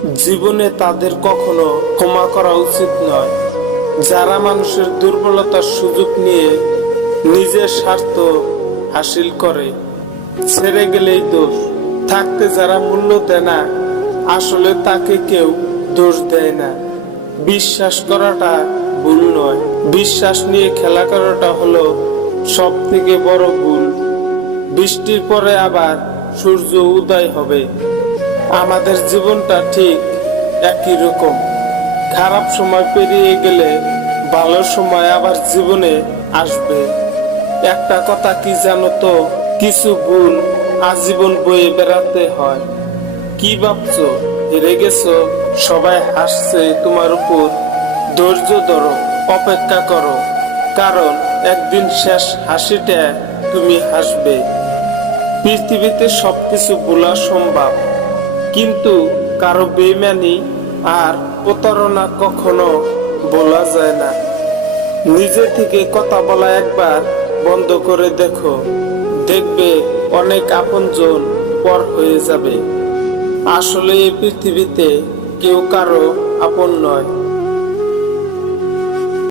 জীবনে তাদের কখনো ক্ষমা করা উচিত নয়। যারা মানুষের দুর্বলতার সুযোগ নিয়ে নিজের স্বার্থ হাসিল করে, ছেড়ে গেলেই দোষ। থাকতে যারা মূল্য দেয় না, আসলে তাকে কেউ দোষ দেয় না। বিশ্বাস করাটা ভুল নয়, বিশ্বাস নিয়ে খেলা করাটা হলো সব থেকে বড় ভুল। বৃষ্টির পরে আবার সূর্য উদয় হবে। আমাদের জীবনটা ঠিক একই রকম। খারাপ সময় পেরিয়ে গেলে ভালো সময় আবার জীবনে আসবে। একটা কথা কি জানো তো, কিছু ভুল আজীবন বয়ে বেড়াতে হয়। কি ভাবছো হেরে গেছো? সবাই হাসছে তোমার উপর। ধৈর্য ধরো, অপেক্ষা করো, কারণ একদিন শেষ হাসিটা তুমি হাসবে। পৃথিবীতে সবকিছু ভোলা সম্ভব, কিন্তু কারো বেইমানি আর প্রতারণা কখনো বলা যায় না। নিজে থেকে কথা বলা একবার বন্ধ করে দেখো, দেখবে অনেক আপনজন পর হয়ে যাবে। আসলে এই পৃথিবীতে কেউ কারো আপন নয়।